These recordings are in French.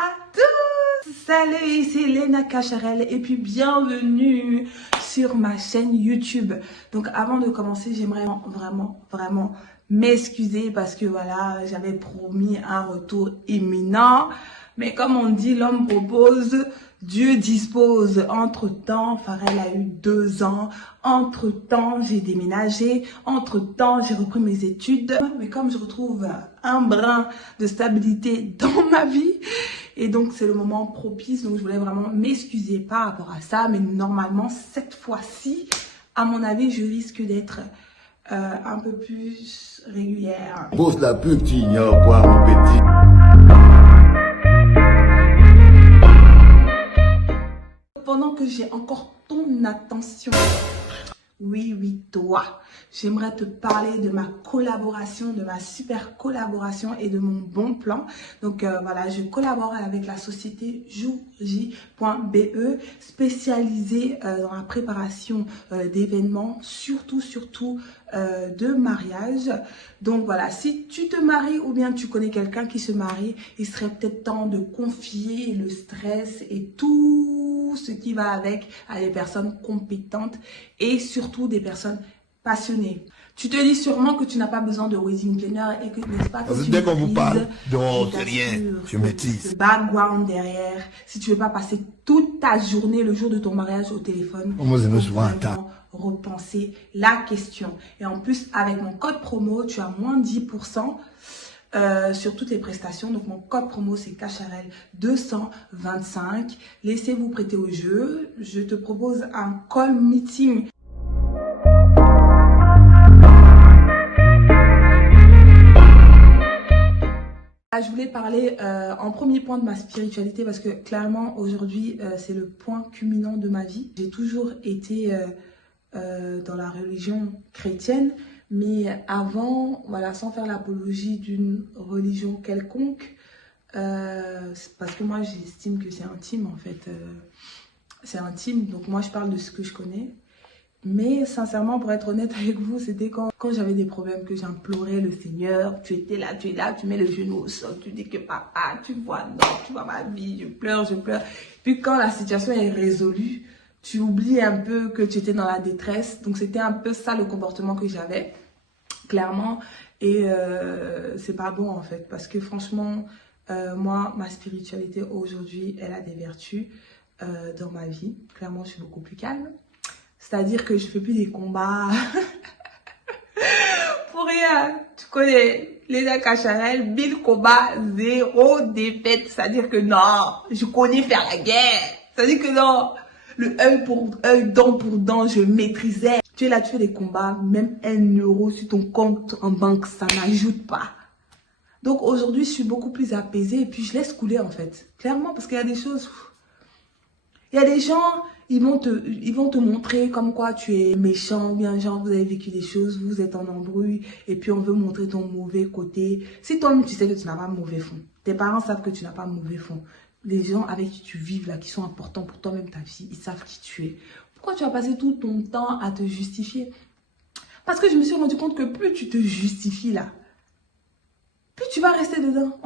à tous. Salut, c'est Lena Cacharel et puis bienvenue sur ma chaîne YouTube. Donc avant de commencer, j'aimerais vraiment m'excuser parce que voilà, j'avais promis un retour imminent. Mais comme on dit, l'homme propose, Dieu dispose. Entre-temps, Pharrell a eu 2 ans. Entre-temps, j'ai déménagé. Entre-temps, j'ai repris mes études. Mais comme je retrouve un brin de stabilité dans ma vie, et donc c'est le moment propice, donc je voulais vraiment m'excuser par rapport à ça. Mais normalement, cette fois-ci, à mon avis, je risque d'être un peu plus régulière. Pose la pub, tu ignores quoi, mon petit. Pendant que j'ai encore ton attention, oui, toi, j'aimerais te parler de ma collaboration, de ma super collaboration et de mon bon plan. Donc voilà, je collabore avec la société jourj.be, spécialisée dans la préparation d'événements, surtout de mariage. Donc voilà, si tu te maries ou bien tu connais quelqu'un qui se marie, il serait peut-être temps de confier le stress et tout ce qui va avec à des personnes compétentes et surtout des personnes passionnées. Tu te dis sûrement que tu n'as pas besoin de wedding planner et que, n'est-ce pas, que tu Dès qu'on vous parle, non, c'est c'est rien, je maîtrise. le background derrière, si tu veux pas passer toute ta journée le jour de ton mariage au téléphone, Moi, je me faut souviens, vraiment repenser la question. Et en plus, avec mon code promo, tu as moins 10% sur toutes les prestations. Donc mon code promo c'est Cacharel 225. Laissez-vous prêter au jeu. Je te propose un call meeting. Je voulais parler en premier point de ma spiritualité parce que clairement aujourd'hui c'est le point culminant de ma vie. J'ai toujours été dans la religion chrétienne, mais avant, voilà, sans faire l'apologie d'une religion quelconque, parce que moi j'estime que c'est intime en fait, c'est intime, donc moi je parle de ce que je connais. Mais sincèrement, pour être honnête avec vous, c'était quand j'avais des problèmes que j'implorais le Seigneur. Tu étais là, tu es là, tu mets le genou au sol, tu dis que papa, tu vois, non, tu vois ma vie, je pleure. Puis quand la situation est résolue, tu oublies un peu que tu étais dans la détresse. Donc c'était un peu ça le comportement que j'avais, clairement. Et c'est pas bon en fait, parce que franchement, moi, ma spiritualité aujourd'hui, elle a des vertus dans ma vie. Clairement, je suis beaucoup plus calme. C'est-à-dire que je fais plus des combats pour rien. Tu connais, Lena Cacharel, 1000 combats, 0 défaite. C'est-à-dire que non, je connais faire la guerre. C'est-à-dire que non, le œil pour œil, dent pour dent, je maîtrisais. Tu es là, tu fais des combats, même 1 euro sur ton compte en banque, ça n'ajoute pas. Donc aujourd'hui, je suis beaucoup plus apaisée et puis je laisse couler en fait. Clairement, parce qu'il y a des choses... Il y a des gens, ils vont te montrer comme quoi tu es méchant, ou bien genre vous avez vécu des choses, vous êtes en embrouille, et puis on veut montrer ton mauvais côté. Si toi-même tu sais que tu n'as pas mauvais fond, tes parents savent que tu n'as pas mauvais fond, les gens avec qui tu vis là, qui sont importants pour toi-même ta vie, ils savent qui tu es. Pourquoi tu vas passer tout ton temps à te justifier? Parce que je me suis rendu compte que plus tu te justifies là, plus tu vas rester dedans.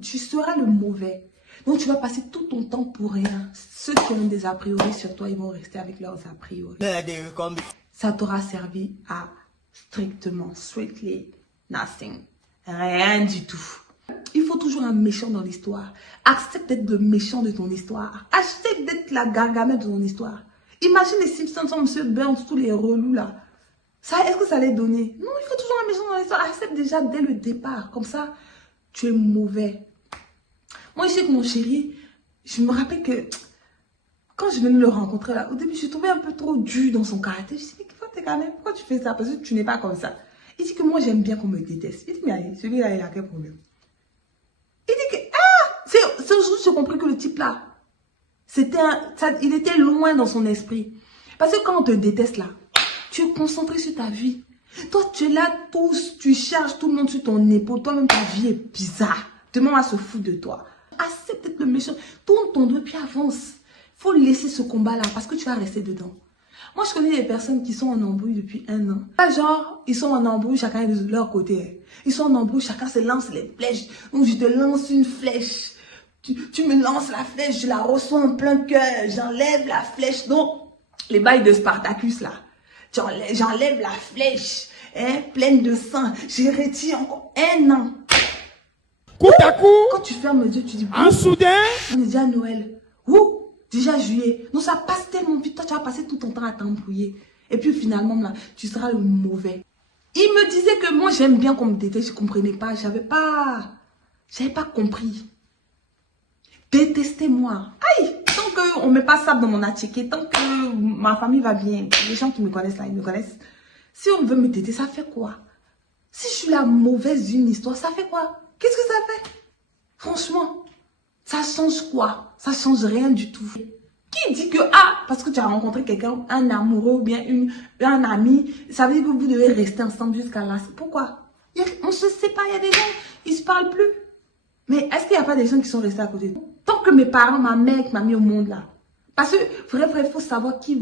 Tu seras le mauvais. Donc, tu vas passer tout ton temps pour rien. Ceux qui ont des a priori sur toi, ils vont rester avec leurs a priori. Ça t'aura servi à strictly nothing. Rien du tout. Il faut toujours un méchant dans l'histoire. Accepte d'être le méchant de ton histoire. Accepte d'être la gargamelle de ton histoire. Imagine les Simpsons sans Monsieur Burns, tous les relous là. Est-ce que ça allait donner? Non, il faut toujours un méchant dans l'histoire. Accepte déjà dès le départ. Comme ça, tu es mauvais. Moi, je sais que mon chéri, je me rappelle que quand je venais de le rencontrer là, au début, je suis tombée un peu trop dur dans son caractère. Je me suis dit, mais pourquoi tu fais ça? Parce que tu n'es pas comme ça. Il dit que moi, j'aime bien qu'on me déteste. Il dit, mais celui-là, il a quel problème? Il dit que, c'est aujourd'hui que j'ai compris que le type là, il était loin dans son esprit. Parce que quand on te déteste là, tu es concentré sur ta vie. Toi, tu es là, tu charges tout le monde sur ton épaule. Toi-même, ta vie est bizarre. Tout le monde va se foutre de toi. Accepte d'être le méchant. Tourne ton dos puis avance. Faut laisser ce combat-là parce que tu vas rester dedans. Moi, je connais des personnes qui sont en embrouille depuis 1 an. Pas genre, ils sont en embrouille, chacun est de leur côté. Ils sont en embrouille, chacun se lance les flèches. Donc, je te lance une flèche. Tu me lances la flèche, je la reçois en plein cœur, j'enlève la flèche. Non, les bails de Spartacus là. J'enlève la flèche, hein, pleine de sang. J'ai retire encore 1 an. Coup à coup, Quand tu fermes les yeux, tu dis, en soudain, on est déjà à Noël. Ouh, déjà juillet. Non, ça passe tellement vite. Toi, tu vas passer tout ton temps à t'embrouiller. Et puis finalement, là, tu seras le mauvais. Il me disait que moi, j'aime bien qu'on me déteste. Je ne comprenais pas. J'avais pas compris. Détestez-moi. Aïe, tant qu'on ne met pas ça dans mon attiqué, tant que ma famille va bien, les gens qui me connaissent là, ils me connaissent. Si on veut me détester, ça fait quoi? Si je suis la mauvaise d'une histoire, ça fait quoi? Qu'est-ce que ça fait? Franchement, ça change quoi? Ça change rien du tout. Qui dit que, parce que tu as rencontré quelqu'un, un amoureux ou bien un ami, ça veut dire que vous devez rester ensemble jusqu'à là. Pourquoi? On ne se sait pas, il y a des gens, ils ne se parlent plus. Mais est-ce qu'il n'y a pas des gens qui sont restés à côté de nous? Tant que mes parents, ma mère qui m'a mis au monde là. Parce que, vrai, il faut savoir qui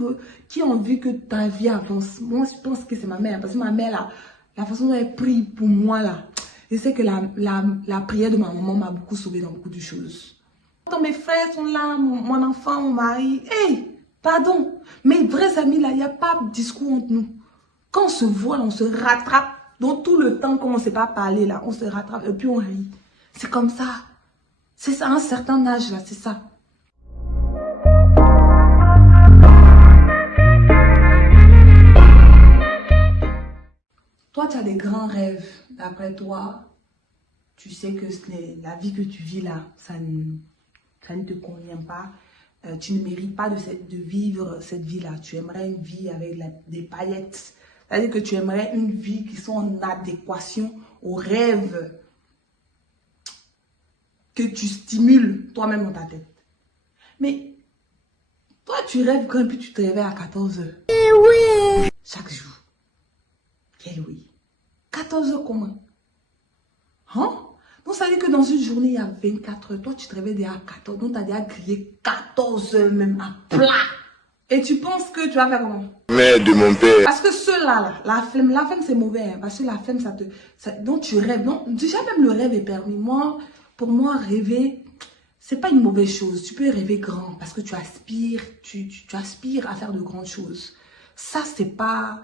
a envie que ta vie avance. Moi, je pense que c'est ma mère. Parce que ma mère, là, la façon dont elle prie pour moi, là, je sais que la prière de ma maman m'a beaucoup sauvé dans beaucoup de choses. Quand mes frères sont là, mon enfant, mon mari, hey, pardon. Mes vrais amis, là, il n'y a pas de discours entre nous. Quand on se voit, là, on se rattrape. Donc, tout le temps, quand on ne sait pas parler, là, on se rattrape et puis on rit. C'est comme ça. C'est ça, à un certain âge, là, c'est ça. Toi, tu as des grands rêves. D'après toi, tu sais que la vie que tu vis là, ça ne te convient pas. Tu ne mérites pas de vivre cette vie-là. Tu aimerais une vie avec des paillettes. C'est-à-dire que tu aimerais une vie qui soit en adéquation aux rêves que tu stimules toi-même dans ta tête. Mais toi, tu rêves quand puis tu te réveilles à 14 h. Oui. Chaque jour. Quel oui. 14 h comment? Hein? Donc ça veut dire que dans une journée, il y a 24 heures. Toi, tu te réveilles déjà à 14. Donc tu as déjà grillé 14 heures même à plat. Et tu penses que tu vas faire comment? Mère de mon père. Parce que ceux-là, la flemme c'est mauvais. Hein, parce que la flemme, donc tu rêves. Donc, déjà même le rêve est permis. Pour moi, rêver, c'est pas une mauvaise chose. Tu peux rêver grand parce que tu aspires, tu aspires à faire de grandes choses. Ça, c'est pas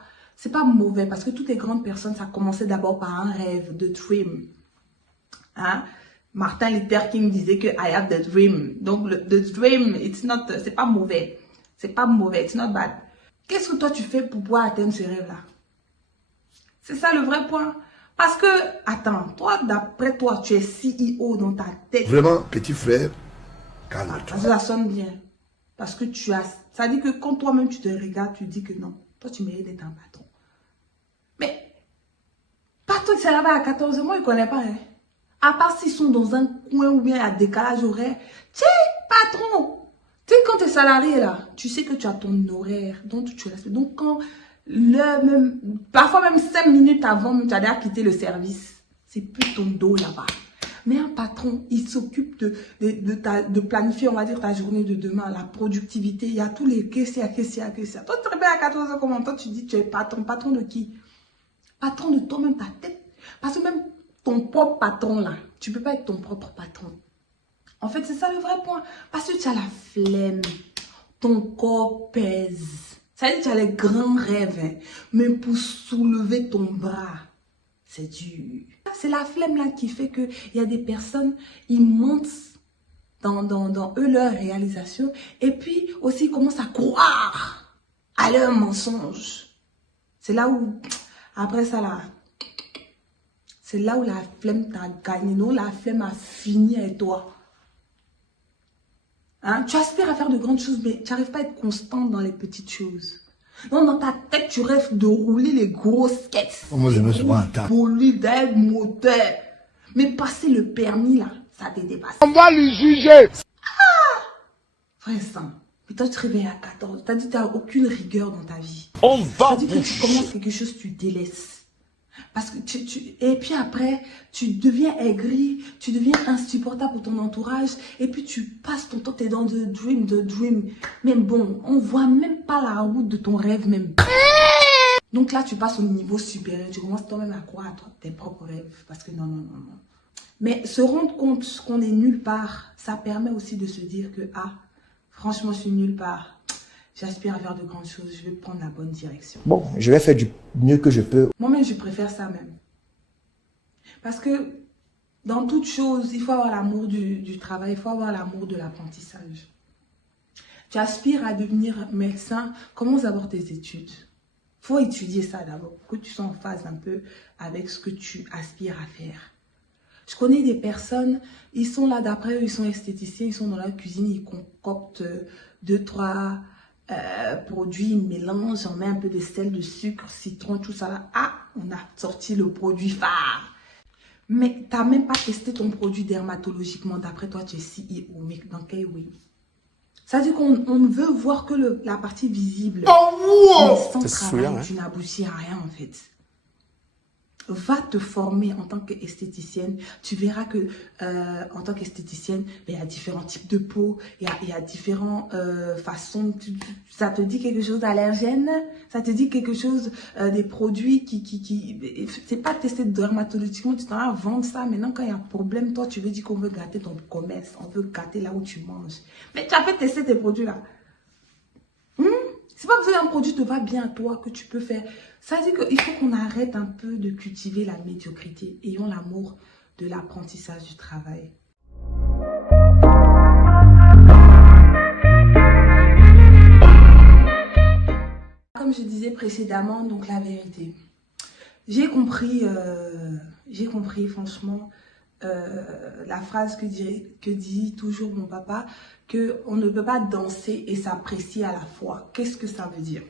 mauvais parce que toutes les grandes personnes, ça a commencé d'abord par un rêve, de dream. Hein? Martin Luther King disait que I have the dream. Donc, the dream, c'est pas mauvais. C'est pas mauvais, it's not bad. Qu'est-ce que toi tu fais pour pouvoir atteindre ce rêve-là? C'est ça le vrai point. Parce que, attends, toi, d'après toi, tu es CEO dans ta tête. Vraiment, petit frère, calme-toi. Ça sonne bien. Parce que ça dit que quand toi-même tu te regardes, tu dis que non, toi tu mérites d'être un patron. Mais, patron qui s'est levé à 14 h, moi, il ne connaît pas. Hein. À part s'ils sont dans un coin ou bien à décalage horaire. Tiens, patron! Tu sais, quand tu es salarié là, tu sais que tu as ton horaire, donc tu respectes. Donc, quand parfois même 5 minutes avant, tu as déjà quitté le service, c'est plus ton dos là-bas. Mais un patron, il s'occupe de planifier, on va dire, ta journée de demain, la productivité. Il y a tous les caissiers. Toi, tu te réveilles à 14 h, comment? Toi, tu dis, tu es patron. Patron de qui? Patron de toi-même, ta tête. Parce que même ton propre patron là, tu ne peux pas être ton propre patron. En fait, c'est ça le vrai point. Parce que tu as la flemme. Ton corps pèse. Ça veut dire que tu as les grands rêves. Hein. Même pour soulever ton bras, c'est dur. C'est la flemme là qui fait qu'il y a des personnes, ils montent dans eux leur réalisation. Et puis aussi, ils commencent à croire à leurs mensonges. C'est là où, après ça là, c'est là où la flemme t'a gagné. Non, la flemme a fini avec toi. Hein? Tu aspires à faire de grandes choses, mais tu n'arrives pas à être constante dans les petites choses. Non, dans ta tête, tu rêves de rouler les grosses caisses. Moi, je me suis pas entendu. Bolide d'un moteur. Mais passer le permis, là, ça te dépasse. on va le juger. Frère sang. Mais toi, tu te réveilles à 14. Tu as dit que tu n'as aucune rigueur dans ta vie. On va Ça dit que tu commences quelque chose, tu délaisses. Parce que et puis après, tu deviens aigri, tu deviens insupportable pour ton entourage. Et puis tu passes ton temps, tu es dans the dream. Même bon, on voit même pas la route de ton rêve même. Donc là, tu passes au niveau supérieur. Tu commences toi-même à croire à tes propres rêves. Parce que non. Mais se rendre compte qu'on est nulle part, ça permet aussi de se dire que, ah, franchement, je suis nulle part. J'aspire à faire de grandes choses, je vais prendre la bonne direction. Bon, je vais faire du mieux que je peux. Moi-même, je préfère ça même. Parce que dans toute chose, il faut avoir l'amour du travail, il faut avoir l'amour de l'apprentissage. Tu aspires à devenir médecin, commence d'abord tes études. Il faut étudier ça d'abord, pour que tu sois en phase un peu avec ce que tu aspires à faire. Je connais des personnes, ils sont là d'après eux, ils sont esthéticiens, ils sont dans la cuisine, ils concoctent 2-3 produits, ils mélangent, on met un peu de sel, de sucre, citron, tout ça là. Ah, on a sorti le produit phare. Mais tu n'as même pas testé ton produit dermatologiquement. D'après toi, tu es CEO. Mais dans quel oui? Ça veut dire qu'on ne veut voir que la partie visible. Mais sans travail, tu n'aboutis à rien en fait. Va te former en tant qu'esthéticienne. Tu verras que en tant qu'esthéticienne, il y a différents types de peau, il y a différentes façons. Ça te dit quelque chose d'allergène, ça te dit quelque chose des produits qui c'est pas testé dermatologiquement, tu t'en vas vendre ça. Maintenant, quand il y a un problème, toi, tu veux dire qu'on veut gâter ton commerce, on veut gâter là où tu manges. Mais tu as fait tester tes produits là. C'est pas parce qu'un produit te va bien à toi que tu peux faire. Ça veut dire qu'il faut qu'on arrête un peu de cultiver la médiocrité. Ayons l'amour de l'apprentissage du travail. Comme je disais précédemment, donc la vérité. J'ai compris franchement la phrase que dit toujours mon papa, qu'on ne peut pas danser et s'apprécier à la fois. Qu'est-ce que ça veut dire?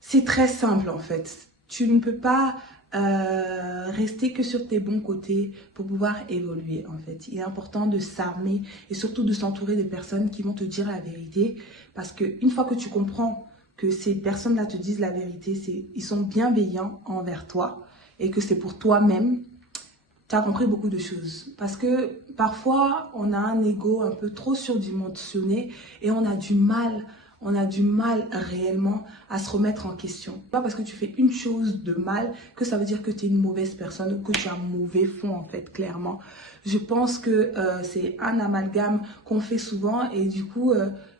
C'est très simple en fait. Tu ne peux pas rester que sur tes bons côtés pour pouvoir évoluer en fait. Il est important de s'armer et surtout de s'entourer des personnes qui vont te dire la vérité, parce qu'une fois que tu comprends que ces personnes-là te disent la vérité, ils sont bienveillants envers toi et que c'est pour toi-même, tu as compris beaucoup de choses. Parce que parfois, on a un ego un peu trop surdimensionné et on a du mal réellement à se remettre en question. Pas parce que tu fais une chose de mal que ça veut dire que tu es une mauvaise personne, que tu as un mauvais fond en fait, clairement. Je pense que c'est un amalgame qu'on fait souvent et du coup,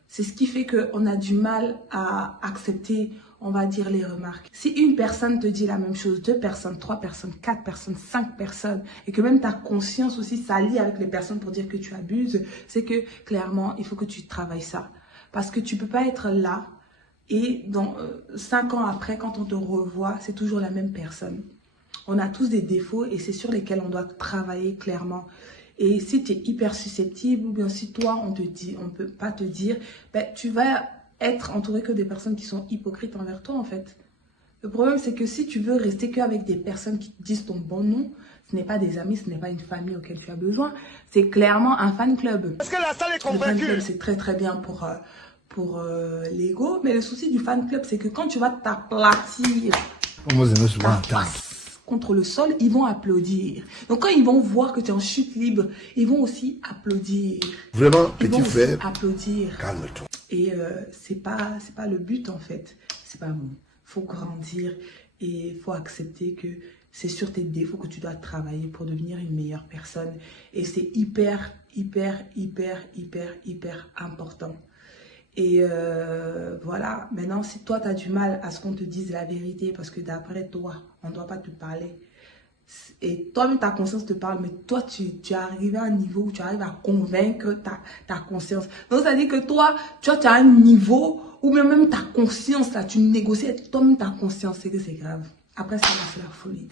c'est ce qui fait qu'on a du mal à accepter, on va dire, les remarques. Si une personne te dit la même chose, 2 personnes, 3 personnes, 4 personnes, 5 personnes, et que même ta conscience aussi s'allie avec les personnes pour dire que tu abuses, c'est que clairement, il faut que tu travailles ça. Parce que tu ne peux pas être là et dans 5 ans après, quand on te revoit, c'est toujours la même personne. On a tous des défauts et c'est sur lesquels on doit travailler clairement. Et si tu es hyper susceptible ou bien si toi, on ne peut pas te dire, ben, tu vas être entouré que des personnes qui sont hypocrites envers toi en fait. Le problème, c'est que si tu veux rester qu'avec des personnes qui te disent ton bon nom, ce n'est pas des amis, ce n'est pas une famille auquel tu as besoin. C'est clairement un fan club. Est-ce que la salle est convaincue? Le fan club, c'est très très bien pour l'ego. Mais le souci du fan club, c'est que quand tu vas t'aplatir contre le sol, ils vont applaudir. Donc quand ils vont voir que tu es en chute libre, ils vont aussi applaudir. Vraiment, Ils vont petit aussi frère, applaudir. calme-toi. Et c'est pas le but en fait. C'est pas bon. Faut grandir et il faut accepter que c'est sur tes défauts que tu dois travailler pour devenir une meilleure personne. Et c'est hyper important. Et voilà, maintenant si toi tu as du mal à ce qu'on te dise la vérité parce que d'après toi, on ne doit pas te parler. Et toi-même ta conscience te parle, mais toi tu es arrivé à un niveau où tu arrives à convaincre ta conscience. Donc ça veut dire que toi, tu as un niveau où même ta conscience, là, tu négocies avec toi-même ta conscience, c'est que c'est grave. Après ça, c'est la folie.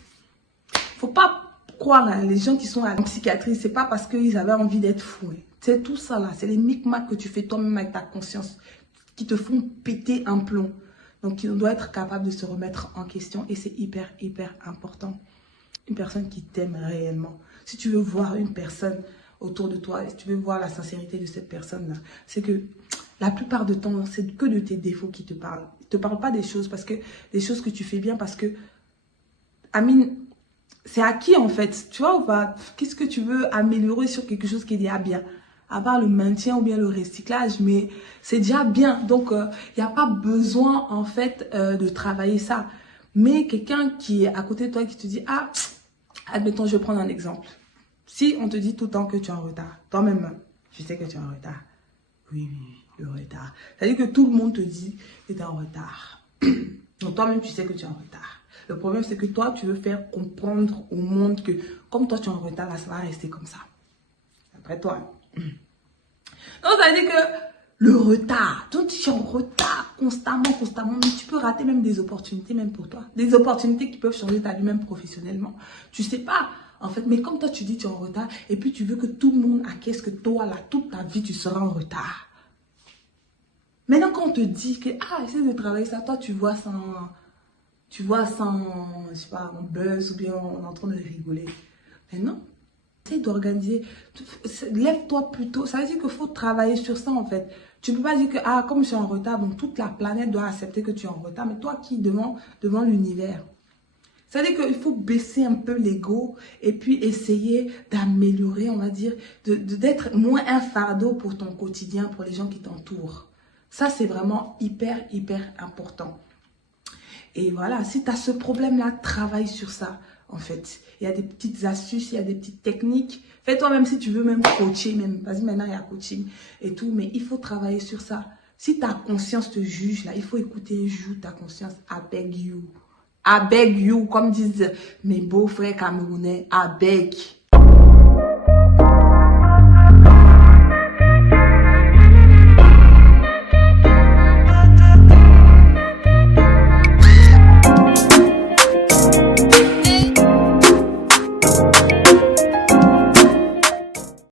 Faut pas croire, hein, les gens qui sont en psychiatrie, c'est pas parce qu'ils avaient envie d'être fous. Hein. C'est tout ça là, c'est les micmacs que tu fais toi-même avec ta conscience qui te font péter un plomb. Donc on doit être capable de se remettre en question et c'est hyper important. Une personne qui t'aime réellement. Si tu veux voir une personne autour de toi, si tu veux voir la sincérité de cette personne-là, c'est que la plupart du temps, c'est que de tes défauts qui te parlent. Ils ne te parlent pas des choses que tu fais bien parce que, Amine, c'est acquis en fait. Tu vois ou pas? Qu'est-ce que tu veux améliorer sur quelque chose qui est déjà bien? À part le maintien ou bien le recyclage, mais c'est déjà bien. Donc, il n'y a pas besoin en fait de travailler ça. Mais quelqu'un qui est à côté de toi qui te dit, ah, admettons, je vais prendre un exemple. Si on te dit tout le temps que tu es en retard, toi-même, tu sais que tu es en retard. Oui, le retard. C'est-à-dire que tout le monde te dit que tu es en retard. Donc toi-même, tu sais que tu es en retard. Le problème, c'est que toi, tu veux faire comprendre au monde que comme toi, tu es en retard, là, ça va rester comme ça. Après toi. Donc, ça veut dire que le retard, donc tu es en retard constamment, mais tu peux rater même des opportunités, même pour toi. Des opportunités qui peuvent changer ta vie, même professionnellement. Tu sais pas, en fait, mais comme toi, tu dis que tu es en retard, et puis tu veux que tout le monde acquiesce que toi, là, toute ta vie, tu seras en retard. Maintenant, quand on te dit que, essaie de travailler ça, toi, tu vois sans, je sais pas, on buzz ou bien on est en train de rigoler. Mais non. Essaye d'organiser, lève-toi plus tôt. Ça veut dire qu'il faut travailler sur ça en fait. Tu ne peux pas dire que comme je suis en retard, donc toute la planète doit accepter que tu es en retard. Mais toi qui devant l'univers. Ça veut dire qu'il faut baisser un peu l'ego et puis essayer d'améliorer, on va dire, d'être moins un fardeau pour ton quotidien, pour les gens qui t'entourent. Ça c'est vraiment hyper important. Et voilà, si tu as ce problème-là, travaille sur ça. En fait, il y a des petites astuces, il y a des petites techniques. Fais-toi même si tu veux même coacher, même. Vas-y, maintenant il y a coaching et tout, mais il faut travailler sur ça. Si ta conscience te juge, là, il faut écouter, joue ta conscience. I beg you. I beg you, comme disent mes beaux frères camerounais. I beg.